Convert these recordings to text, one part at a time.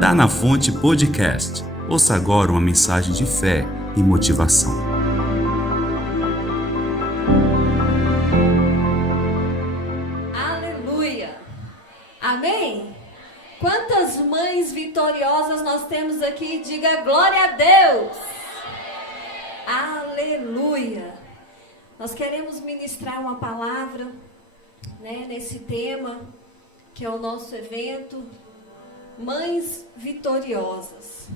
Tá na Fonte Podcast. Ouça agora uma mensagem de fé e motivação. Aleluia! Amém? Quantas mães vitoriosas nós temos aqui? Diga glória a Deus! Aleluia! Nós queremos ministrar uma palavra, nesse tema, que é o nosso evento, Mães Vitoriosas.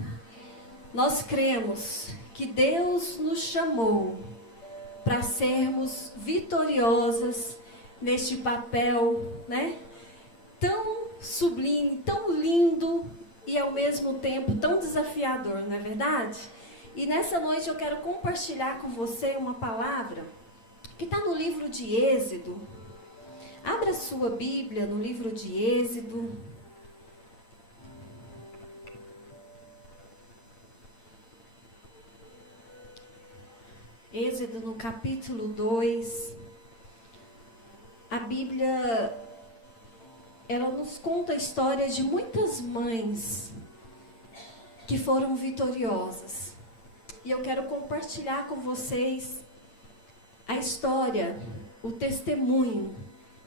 Nós cremos que Deus nos chamou para sermos vitoriosas neste papel, tão sublime, tão lindo e ao mesmo tempo tão desafiador, não é verdade? E nessa noite eu quero compartilhar com você uma palavra que está no livro de Êxodo. Abra sua Bíblia no livro de Êxodo. Êxodo no capítulo 2. A Bíblia, ela nos conta a história de muitas mães que foram vitoriosas. E eu quero compartilhar com vocês a história, o testemunho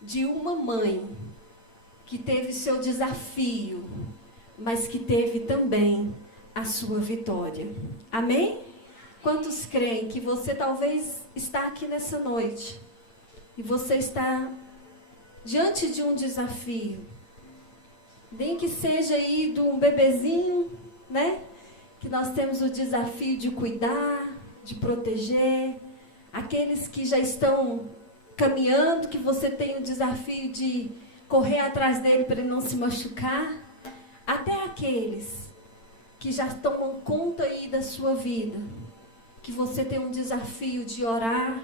de uma mãe que teve seu desafio, mas que teve também a sua vitória. Amém? Quantos creem que você talvez está aqui nessa noite e você está diante de um desafio, nem que seja aí de um bebezinho, que nós temos o desafio de cuidar, de proteger, aqueles que já estão caminhando, que você tem o desafio de correr atrás dele para ele não se machucar, até aqueles que já tomam conta aí da sua vida, que você tem um desafio de orar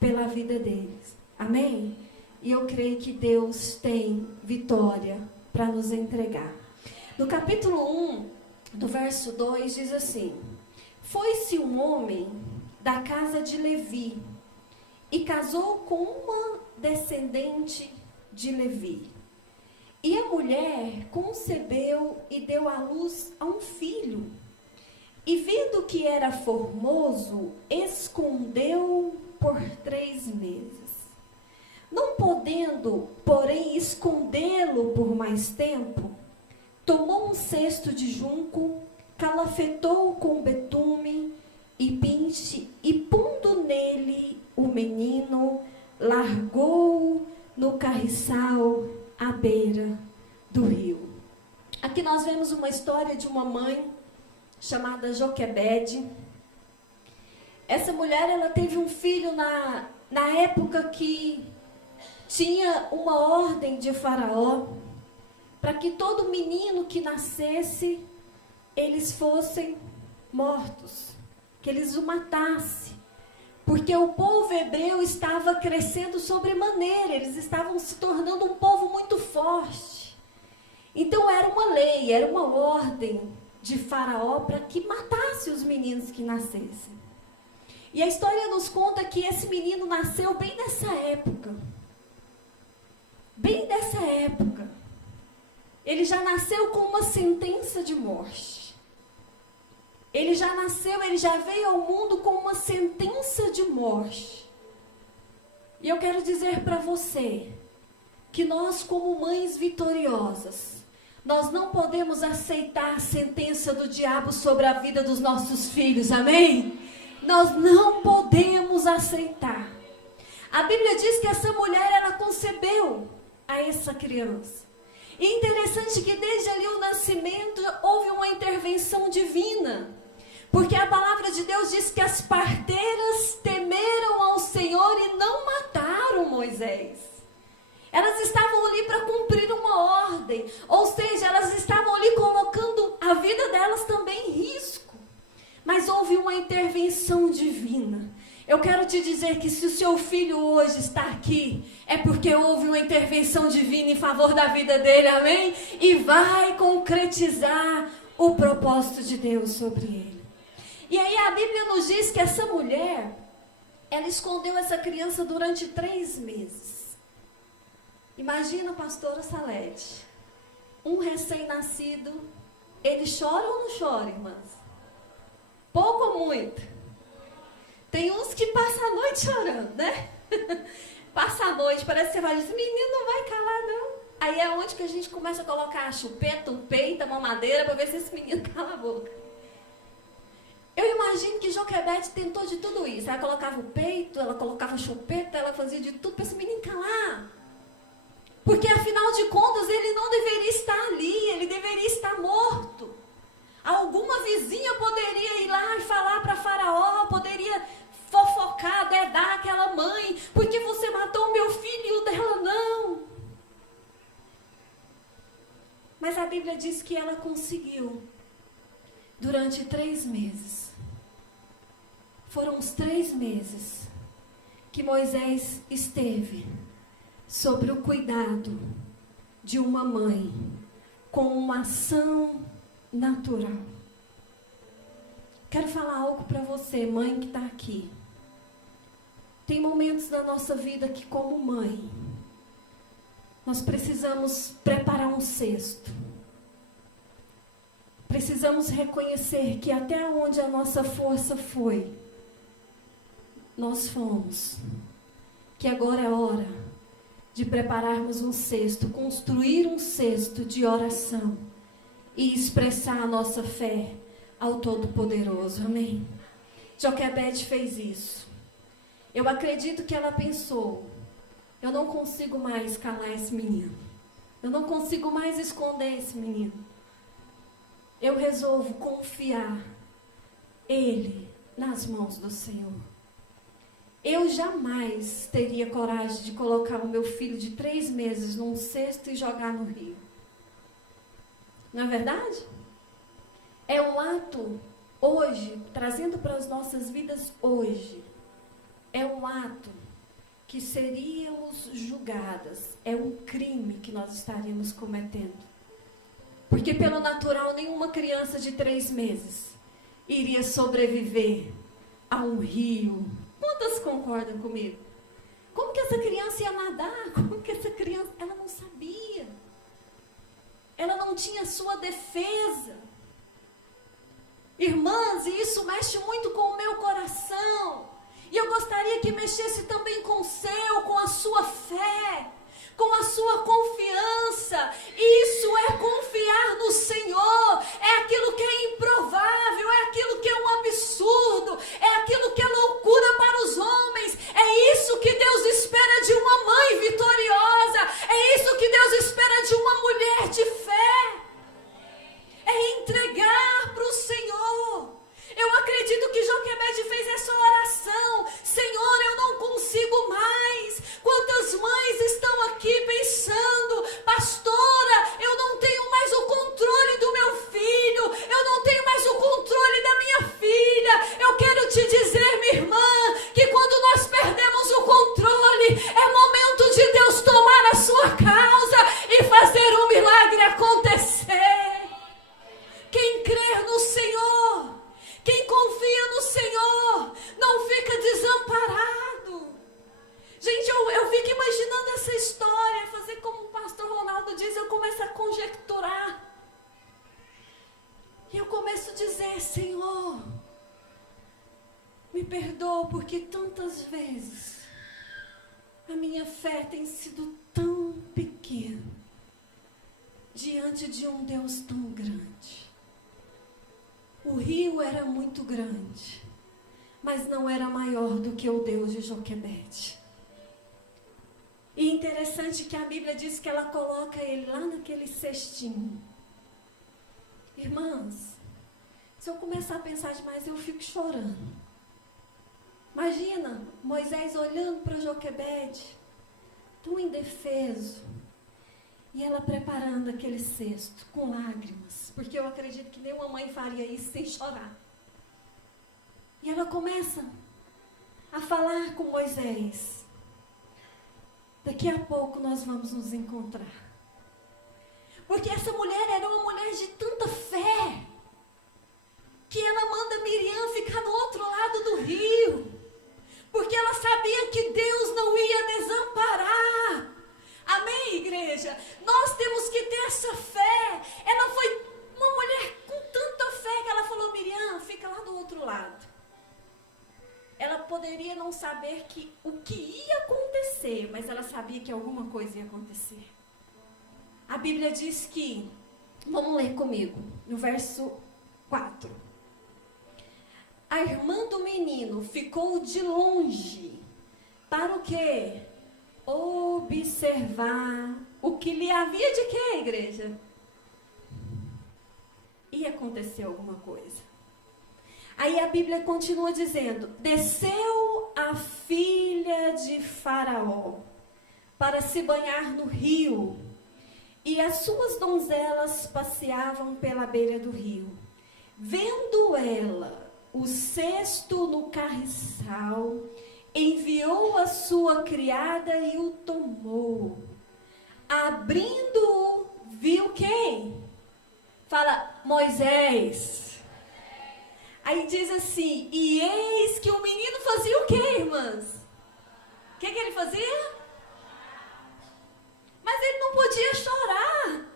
pela vida deles. Amém? E eu creio que Deus tem vitória para nos entregar. No capítulo 1, do verso 2, diz assim: Foi-se um homem da casa de Levi e casou com uma descendente de Levi. E a mulher concebeu e deu à luz a um filho. E vendo que era formoso, escondeu por 3 meses. Não podendo, porém, escondê-lo por mais tempo, tomou um cesto de junco, calafetou com betume e pinte, e pondo nele o menino, largou-o no carriçal à beira do rio. Aqui nós vemos uma história de uma mãe chamada Joquebede. Essa mulher, ela teve um filho na época que tinha uma ordem de Faraó para que todo menino que nascesse, eles fossem mortos, que eles o matassem, porque o povo hebreu estava crescendo sobremaneira, eles estavam se tornando um povo muito forte. Então era uma lei, era uma ordem de Faraó para que matasse os meninos que nascessem. E a história nos conta que esse menino nasceu bem nessa época. Bem dessa época. Ele já nasceu com uma sentença de morte. Ele já nasceu, ele já veio ao mundo com uma sentença de morte. E eu quero dizer para você que nós, como mães vitoriosas, nós não podemos aceitar a sentença do diabo sobre a vida dos nossos filhos, amém? Nós não podemos aceitar. A Bíblia diz que essa mulher, ela concebeu a essa criança. E é interessante que desde ali o nascimento houve uma intervenção divina. Porque a palavra de Deus diz que as parteiras temeram ao Senhor e não mataram Moisés. Elas estavam ali para cumprir uma ordem, ou seja, elas estavam ali colocando a vida delas também em risco. Mas houve uma intervenção divina. Eu quero te dizer que se o seu filho hoje está aqui, é porque houve uma intervenção divina em favor da vida dele, amém? E vai concretizar o propósito de Deus sobre ele. E aí a Bíblia nos diz que essa mulher, ela escondeu essa criança durante 3 meses. Imagina, pastora Salete, um recém-nascido Ele chora ou não chora, irmãs? Pouco ou muito? Tem uns que passam a noite chorando, né? Passa a noite, parece que você vai dizer, esse menino não vai calar, não. Aí é onde que a gente começa a colocar a chupeta, um peito, a mamadeira, para ver se esse menino cala a boca. Eu imagino que Joquebede tentou de tudo isso. Ela colocava o peito, ela colocava a chupeta, ela fazia de tudo para esse menino calar. Porque, afinal de contas, ele não deveria estar ali, ele deveria estar morto. Alguma vizinha poderia ir lá e falar para Faraó, poderia fofocar, dedar aquela mãe, porque você matou o meu filho e o dela não. Mas a Bíblia diz que ela conseguiu, durante 3 meses. Foram os 3 meses que Moisés esteve sobre o cuidado de uma mãe, com uma ação natural. Quero falar algo para você, mãe que está aqui. Tem momentos na nossa vida que, como mãe, nós precisamos preparar um cesto. Precisamos reconhecer que até onde a nossa força foi, nós fomos. Que agora é hora de prepararmos um cesto, construir um cesto de oração e expressar a nossa fé ao Todo-Poderoso. Amém? Joquebede fez isso. Eu acredito que ela pensou, eu não consigo mais calar esse menino. Eu não consigo mais esconder esse menino. Eu resolvo confiar ele nas mãos do Senhor. Eu jamais teria coragem de colocar o meu filho de 3 meses num cesto e jogar no rio. Não é verdade? É um ato hoje, trazendo para as nossas vidas hoje, é um ato que seríamos julgadas, é um crime que nós estaríamos cometendo. Porque pelo natural, nenhuma criança de 3 meses iria sobreviver a um rio. Quantas concordam comigo? Como que essa criança ia nadar? Como que essa criança, ela não sabia. Ela não tinha sua defesa. Irmãs, e isso mexe muito com o meu coração. E eu gostaria que mexesse também com o seu, com a sua fé, com a sua confiança. Isso é confiar no Senhor. É aquilo que é improvável, é aquilo que é um absurdo, é aquilo que é loucura para os homens. É isso que Deus espera de uma mãe vitoriosa. É isso que Deus espera de uma mulher de fé. É entregar para o Senhor. Eu acredito que Joquebede fez essa oração. Senhor, eu não consigo mais. Quantas mães estão aqui pensando, pastora, eu não tenho mais o controle do meu filho, eu não tenho mais o controle da minha filha. Eu quero te dizer, minha irmã, que quando nós perdemos o controle, é momento de Deus tomar a sua causa e fazer um milagre acontecer. Quem crer no Senhor, quem confia no Senhor, não fica desamparado. Gente, eu fico imaginando essa história, fazer como o pastor Ronaldo diz, eu começo a conjecturar. E eu começo a dizer, Senhor, me perdoa porque tantas vezes a minha fé tem sido tão pequena diante de um Deus tão grande. O rio era muito grande, mas não era maior do que o Deus de Joquebede. E interessante que a Bíblia diz que ela coloca ele lá naquele cestinho. Irmãs, se eu começar a pensar demais, eu fico chorando. Imagina Moisés olhando para Joquebede, tão indefeso, e ela preparando aquele cesto com lágrimas, porque eu acredito que nenhuma mãe faria isso sem chorar. E ela começa a falar com Moisés. Daqui a pouco nós vamos nos encontrar. Porque essa mulher era uma mulher de tanta fé, que ela manda Miriam ficar no outro lado do rio, porque ela sabia que Deus não ia desamparar. Amém, igreja? Nós temos que ter essa fé. Ela foi uma mulher saber o que ia acontecer, mas ela sabia que alguma coisa ia acontecer. A Bíblia diz que, vamos ler comigo, no verso 4. A irmã do menino ficou de longe, para o quê? Observar o que lhe havia de quê, igreja? Ia acontecer alguma coisa. Aí a Bíblia continua dizendo: desceu a filha de Faraó para se banhar no rio, e as suas donzelas passeavam pela beira do rio. Vendo ela o cesto no carriçal, enviou a sua criada e o tomou. Abrindo-o, viu quem? Fala, Moisés. Aí diz assim, e eis que o menino fazia o quê, irmãs? O que ele fazia? Mas ele não podia chorar.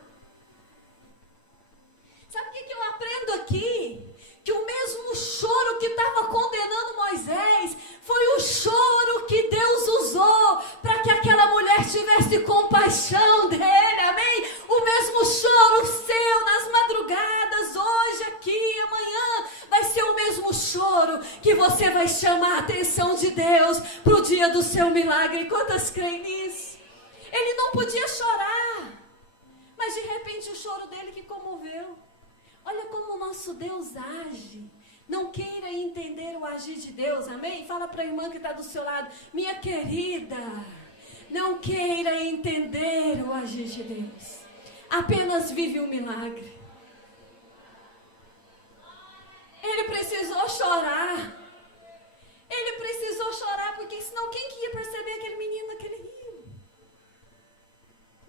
Sabe o que eu aprendo aqui? Que o mesmo choro que estava condenando Moisés foi o choro que Deus usou para que aquela mulher tivesse compaixão dele, amém? O mesmo choro seu nas madrugadas, hoje, aqui, amanhã, vai ser o mesmo choro que você vai chamar a atenção de Deus para o dia do seu milagre. Quantas creem nisso? Ele não podia chorar, mas de repente o choro dele que comoveu. Olha como o nosso Deus age. Não queira entender o agir de Deus, amém? Fala para a irmã que está do seu lado, minha querida, não queira entender o agir de Deus. Apenas vive um milagre. Ele precisou chorar. Ele precisou chorar, porque senão quem que ia perceber aquele menino naquele rio?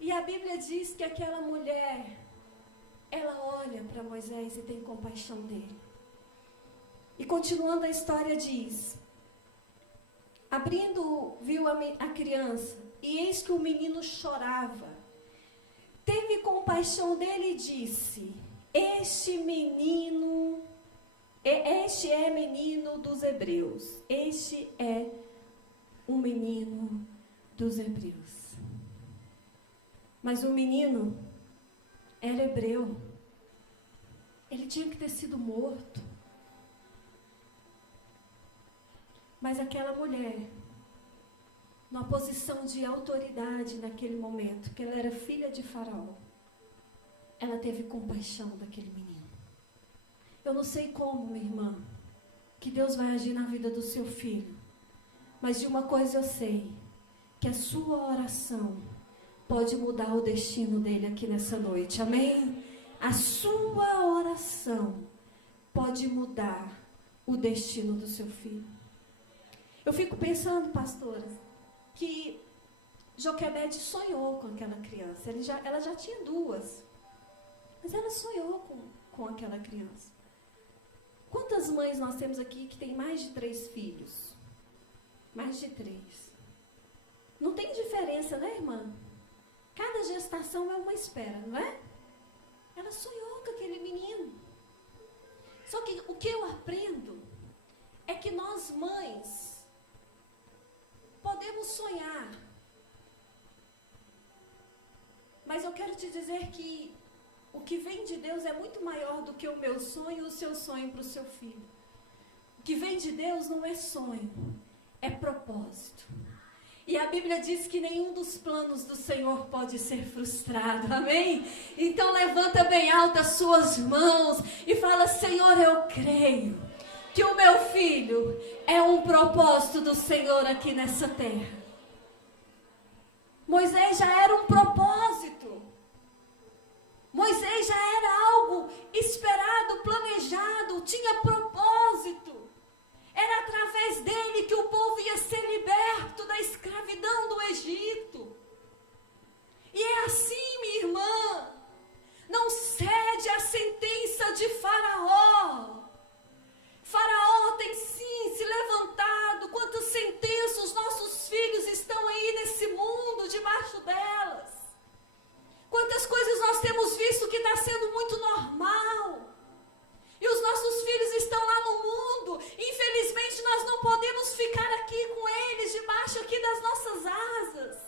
E a Bíblia diz que aquela mulher, ela olha para Moisés e tem compaixão dele. E continuando a história diz, abrindo, viu a criança, e eis que o menino chorava. Teve compaixão dele e disse, este é menino dos hebreus. Este é um menino dos hebreus. Mas o menino era hebreu. Ele tinha que ter sido morto. Mas aquela mulher, numa posição de autoridade naquele momento, que ela era filha de Faraó, ela teve compaixão daquele menino. Eu não sei como, minha irmã, que Deus vai agir na vida do seu filho, mas de uma coisa eu sei, que a sua oração pode mudar o destino dele aqui nessa noite, amém? A sua oração pode mudar o destino do seu filho. Eu fico pensando, pastora, que Joquebede sonhou com aquela criança. Ela já tinha duas, mas ela sonhou com aquela criança. Quantas mães nós temos aqui que tem mais de 3 filhos? Mais de 3. Não tem diferença, né, irmã? Cada gestação é uma espera, não é? Ela sonhou com aquele menino. Só que o que eu aprendo é que nós, mães, podemos sonhar. Mas eu quero te dizer que o que vem de Deus é muito maior do que o meu sonho e o seu sonho para o seu filho. O que vem de Deus não é sonho, é propósito. E a Bíblia diz que nenhum dos planos do Senhor pode ser frustrado, amém? Então levanta bem alto as suas mãos e fala, Senhor, eu creio que o meu filho é um propósito do Senhor aqui nessa terra. Moisés já era um propósito. Moisés já era algo esperado, planejado, tinha propósito. Era através dele que o povo ia ser liberto da escravidão do Egito. E é assim, minha irmã, não cede à sentença de Faraó. Faraó tem sim se levantado. Quantas sentenças os nossos filhos estão aí nesse mundo, debaixo delas. E os nossos filhos estão lá no mundo. Infelizmente, nós não podemos ficar aqui com eles, debaixo aqui das nossas asas.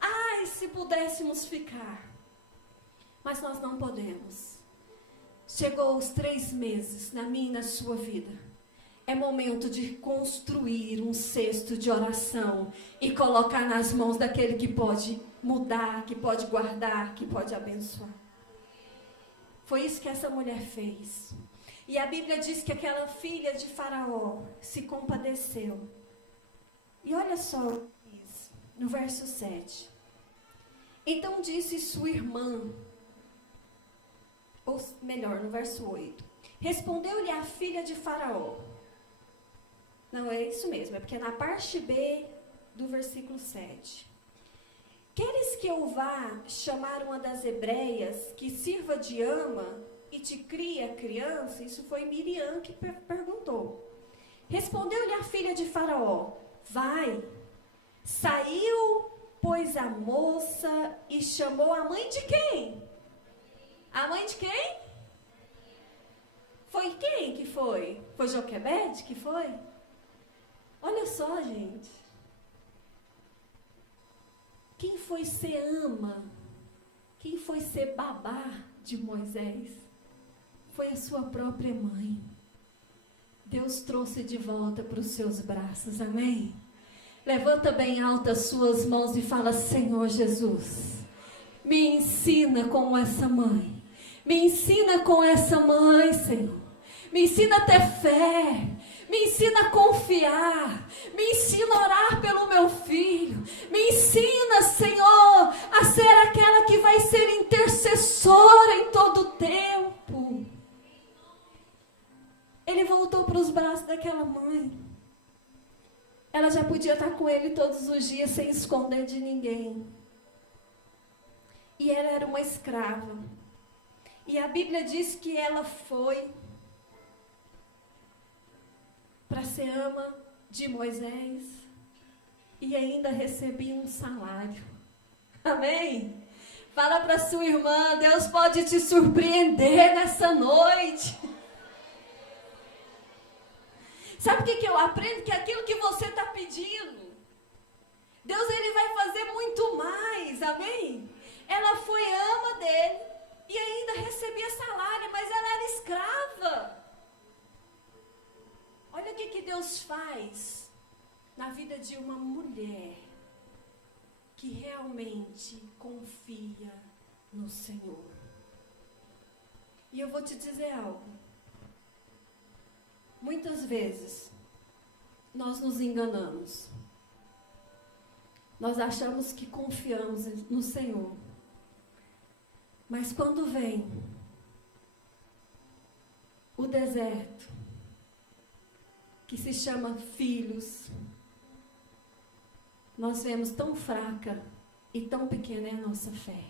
Ai, se pudéssemos ficar. Mas nós não podemos. Chegou os 3 meses na minha e na sua vida. É momento de construir um cesto de oração e colocar nas mãos daquele que pode mudar, que pode guardar, que pode abençoar. Foi isso que essa mulher fez. E a Bíblia diz que aquela filha de Faraó se compadeceu. E olha só isso, no verso 7. Então disse sua irmã, ou melhor, no verso 8. Respondeu-lhe a filha de Faraó. Não, é isso mesmo, é porque é na parte B do versículo 7. Queres que eu vá chamar uma das hebreias que sirva de ama e te crie a criança? Isso foi Miriam que perguntou. Respondeu-lhe a filha de Faraó, vai. Saiu, pois, a moça e chamou a mãe de quem? A mãe de quem? Foi quem que foi? Foi Joquebede que foi? Olha só, gente. Quem foi ser ama? Quem foi ser babá de Moisés? Foi a sua própria mãe. Deus trouxe de volta para os seus braços, amém? Levanta bem alto as suas mãos e fala, Senhor Jesus, me ensina como essa mãe. Me ensina com essa mãe, Senhor. Me ensina a ter fé. Me ensina a confiar. Me ensina a orar pelo meu filho. Me ensina, Senhor, a ser aquela que vai ser intercessora em todo o tempo. Ele voltou para os braços daquela mãe. Ela já podia estar com ele todos os dias sem esconder de ninguém. E ela era uma escrava. E a Bíblia diz que ela foi para ser ama de Moisés e ainda recebia um salário. Amém? Fala para sua irmã, Deus pode te surpreender nessa noite. Sabe o que eu aprendo? Que aquilo que você está pedindo, Deus ele vai fazer muito mais, amém? Ela foi ama dele e ainda recebia salário, mas ela era escrava. Olha o que Deus faz na vida de uma mulher que realmente confia no Senhor. E eu vou te dizer algo. Muitas vezes, nós nos enganamos. Nós achamos que confiamos no Senhor. Mas quando vem o deserto, que se chama filhos, nós vemos tão fraca e tão pequena é a nossa fé.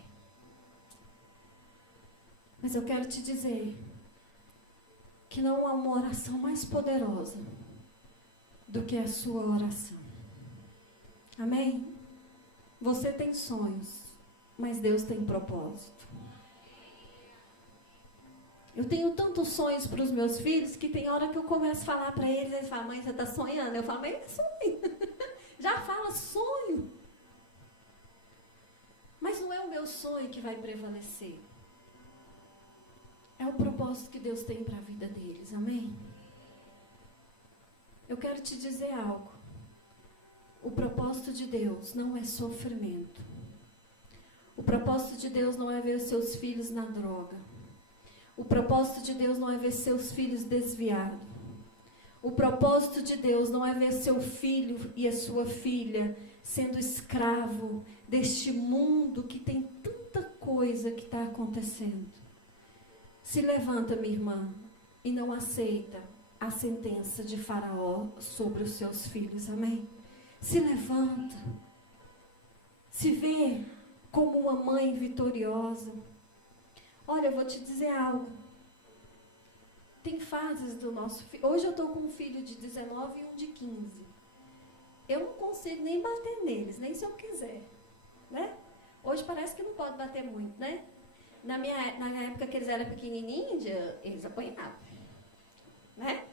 Mas eu quero te dizer que não há uma oração mais poderosa do que a sua oração. Amém? Você tem sonhos, mas Deus tem propósito. Eu tenho tantos sonhos para os meus filhos que tem hora que eu começo a falar para eles, eles falam, mãe, você está sonhando? Eu falo, mas é sonho. Já fala sonho. Mas não é o meu sonho que vai prevalecer. É o propósito que Deus tem para a vida deles, amém? Eu quero te dizer algo. O propósito de Deus não é sofrimento. O propósito de Deus não é ver os seus filhos na droga. O propósito de Deus não é ver seus filhos desviados. O propósito de Deus não é ver seu filho e a sua filha sendo escravo deste mundo que tem tanta coisa que está acontecendo. Se levanta, minha irmã, e não aceita a sentença de Faraó sobre os seus filhos, amém? Se levanta. Se vê como uma mãe vitoriosa. Olha, eu vou te dizer algo. Tem fases do nosso filho. Hoje eu estou com um filho de 19 e um de 15. Eu não consigo nem bater neles, nem se eu quiser, né? Hoje parece que não pode bater muito, né? Na época que eles eram pequenininhos, eles apanhavam. né?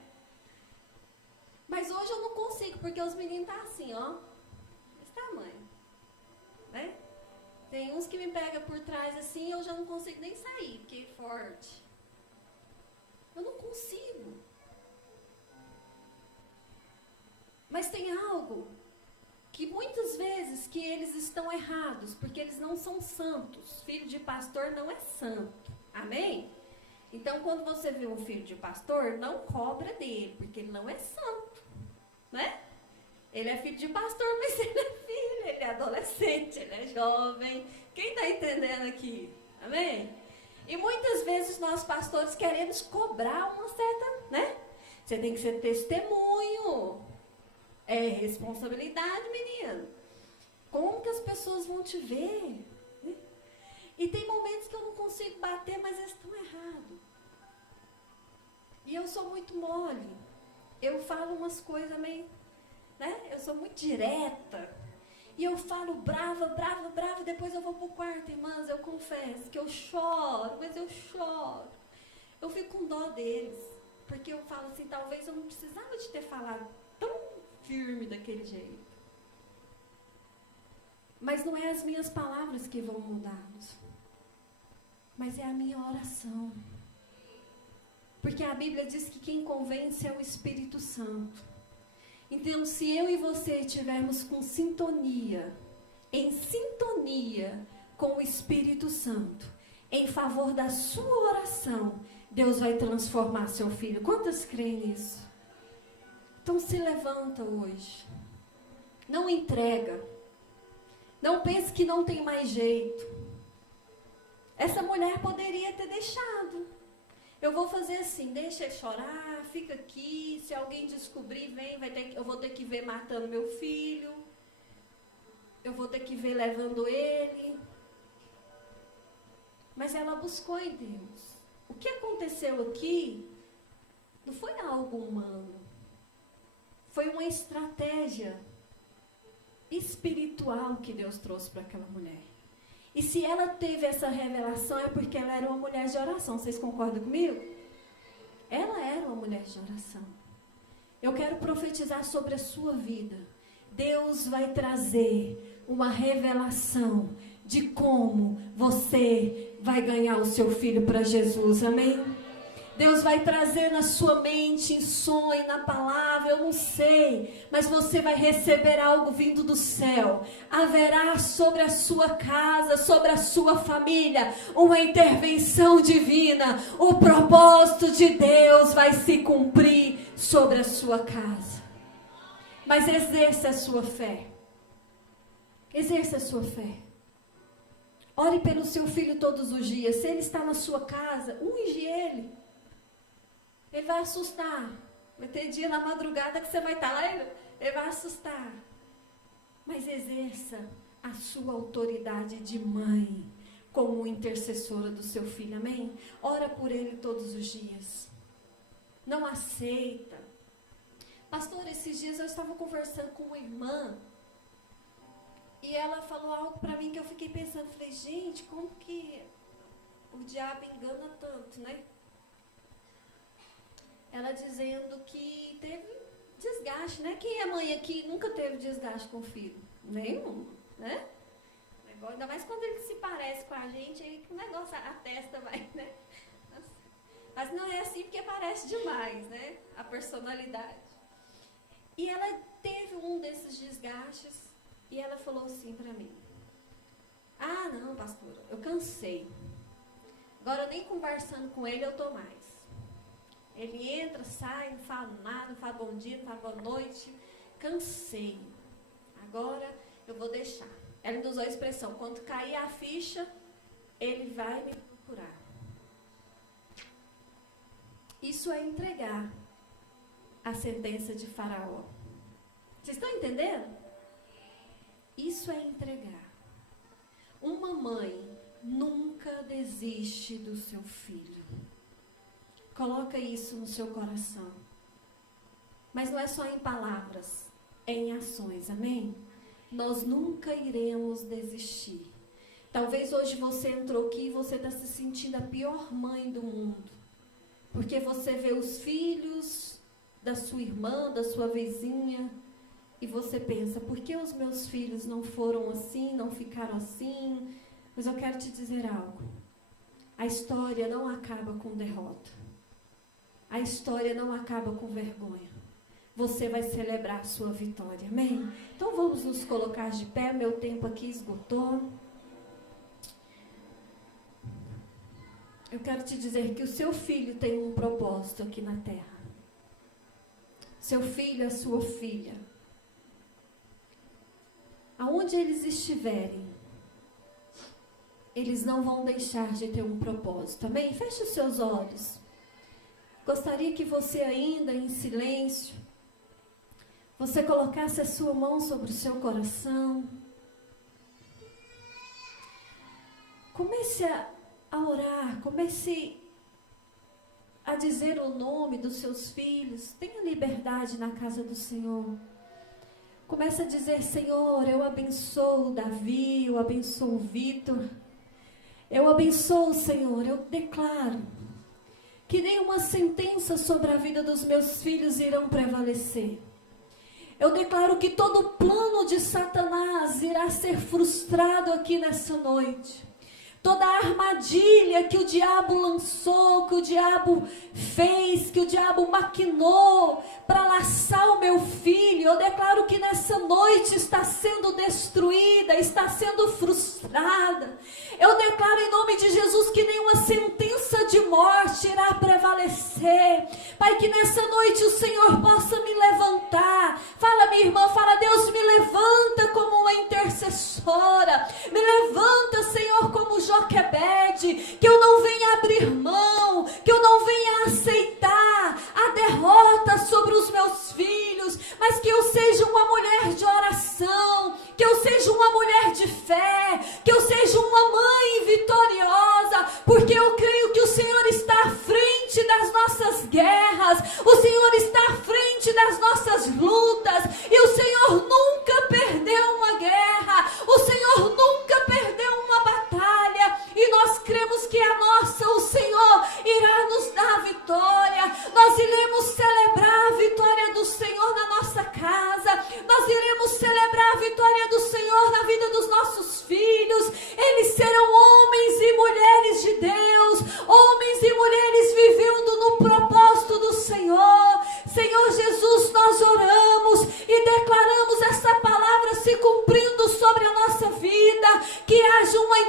Mas hoje eu não consigo, porque os meninos estão assim, ó, desse tamanho, né? Tem uns que me pegam por trás assim, eu já não consigo nem sair, porque é forte. Eu não consigo. Mas tem algo que muitas vezes que eles estão errados, porque eles não são santos. Filho de pastor não é santo. Amém? Então, quando você vê um filho de pastor, não cobra dele, porque ele não é santo, né? Ele é filho de pastor, mas ele é filho, ele é adolescente, ele é jovem. Quem está entendendo aqui? Amém? E muitas vezes nós pastores queremos cobrar uma certa, né? Você tem que ser testemunho. É responsabilidade, menino. Como que as pessoas vão te ver? Né? E tem momentos que eu não consigo bater, mas eles estão errados. E eu sou muito mole. Eu falo umas coisas meio, né? Eu sou muito direta. E eu falo brava, depois eu vou pro quarto, irmãs, eu confesso que eu choro, mas eu choro. Eu fico com dó deles. Porque eu falo assim, talvez eu não precisava de ter falado tão firme daquele jeito. Mas não é as minhas palavras que vão mudá-los, mas é a minha oração. Porque a Bíblia diz que quem convence é o Espírito Santo. Então, se eu e você estivermos em sintonia com o Espírito Santo, em favor da sua oração, Deus vai transformar seu filho. Quantas creem nisso? Então se levanta hoje. Não entrega. Não pense que não tem mais jeito. Essa mulher poderia ter deixado. Eu vou fazer assim, deixa ele chorar, fica aqui, se alguém descobrir, vem, eu vou ter que ver matando meu filho. Eu vou ter que ver levando ele. Mas ela buscou em Deus. O que aconteceu aqui não foi algo humano. Foi uma estratégia espiritual que Deus trouxe para aquela mulher. E se ela teve essa revelação é porque ela era uma mulher de oração. Vocês concordam comigo? Ela era uma mulher de oração. Eu quero profetizar sobre a sua vida. Deus vai trazer uma revelação de como você vai ganhar o seu filho para Jesus. Amém? Deus vai trazer na sua mente, em sonho, na palavra, eu não sei, mas você vai receber algo vindo do céu. Haverá sobre a sua casa, sobre a sua família, uma intervenção divina. O propósito de Deus vai se cumprir sobre a sua casa. Mas exerça a sua fé. Exerça a sua fé. Ore pelo seu filho todos os dias. Se ele está na sua casa, unge ele. Ele vai assustar. Vai ter dia na madrugada que você vai estar lá, ele vai assustar. Mas exerça a sua autoridade de mãe como intercessora do seu filho, amém? Ora por ele todos os dias. Não aceita. Pastor, esses dias eu estava conversando com uma irmã e ela falou algo para mim que eu fiquei pensando, falei, gente, como que o diabo engana tanto, né? Ela dizendo que teve desgaste, né? Quem é mãe aqui nunca teve desgaste com o filho? Nenhum, né? Ainda mais quando ele se parece com a gente, aí o negócio, a testa vai, né? Mas não é assim porque parece demais, né? A personalidade. E ela teve um desses desgastes e ela falou assim para mim, ah, não, pastora, eu cansei. Agora nem conversando com ele eu tô mais. Ele entra, sai, não fala nada, não fala bom dia, não fala boa noite. Cansei. Agora eu vou deixar. Ela usou a expressão, quando cair a ficha, ele vai me procurar. Isso é entregar a sentença de Faraó. Vocês estão entendendo? Isso é entregar. Uma mãe nunca desiste do seu filho. Coloca isso no seu coração. Mas não é só em palavras, é em ações, amém? Nós nunca iremos desistir. Talvez hoje você entrou aqui e você está se sentindo a pior mãe do mundo. Porque você vê os filhos da sua irmã, da sua vizinha, e você pensa, por que os meus filhos não foram assim, não ficaram assim? Mas eu quero te dizer algo. A história não acaba com derrota. A história não acaba com vergonha. Você vai celebrar a sua vitória, amém? Então vamos nos colocar de pé, meu tempo aqui esgotou. Eu quero te dizer que o seu filho tem um propósito aqui na terra. Seu filho, a sua filha. Aonde eles estiverem, eles não vão deixar de ter um propósito, amém? Feche os seus olhos. Gostaria que você ainda em silêncio, você colocasse a sua mão sobre o seu coração. Comece a orar, comece a dizer o nome dos seus filhos. Tenha liberdade na casa do Senhor. Comece a dizer, Senhor, eu abençoo o Davi, eu abençoo o Vitor. Eu abençoo, Senhor, eu declaro que nenhuma sentença sobre a vida dos meus filhos irão prevalecer. Eu declaro que todo plano de Satanás irá ser frustrado aqui nessa noite. Toda a armadilha que o diabo lançou, que o diabo fez, que o diabo maquinou para laçar o meu filho, eu declaro que nessa noite está sendo destruída, está sendo frustrada. Eu declaro em nome de Jesus que nenhuma sentença de morte irá prevalecer. Pai, que nessa noite o Senhor possa me levantar. Fala, minha irmã, fala, Deus, me levanta como uma intercessora. Me levanta, Senhor, como Joquebede, que eu não venha abrir mão, que eu não venha aceitar a derrota sobre os meus filhos, mas que eu seja uma mulher de oração, que eu seja uma mulher de fé, que eu seja uma mãe vitoriosa, porque eu creio que o Senhor está à frente das nossas guerras, o Senhor está à frente das nossas lutas, e o Senhor nunca perdeu uma guerra, o Senhor nunca perdeu uma batalha, e nós cremos que a nossa, o Senhor irá nos dar a vitória. Nós iremos celebrar a vitória do Senhor na nossa casa, nós iremos celebrar a vitória do Senhor na vida dos nossos filhos. Eles serão homens e mulheres de Deus, homens e mulheres vivendo no propósito do Senhor. Senhor Jesus, nós oramos e declaramos essa palavra se cumprindo sobre a nossa vida, que haja uma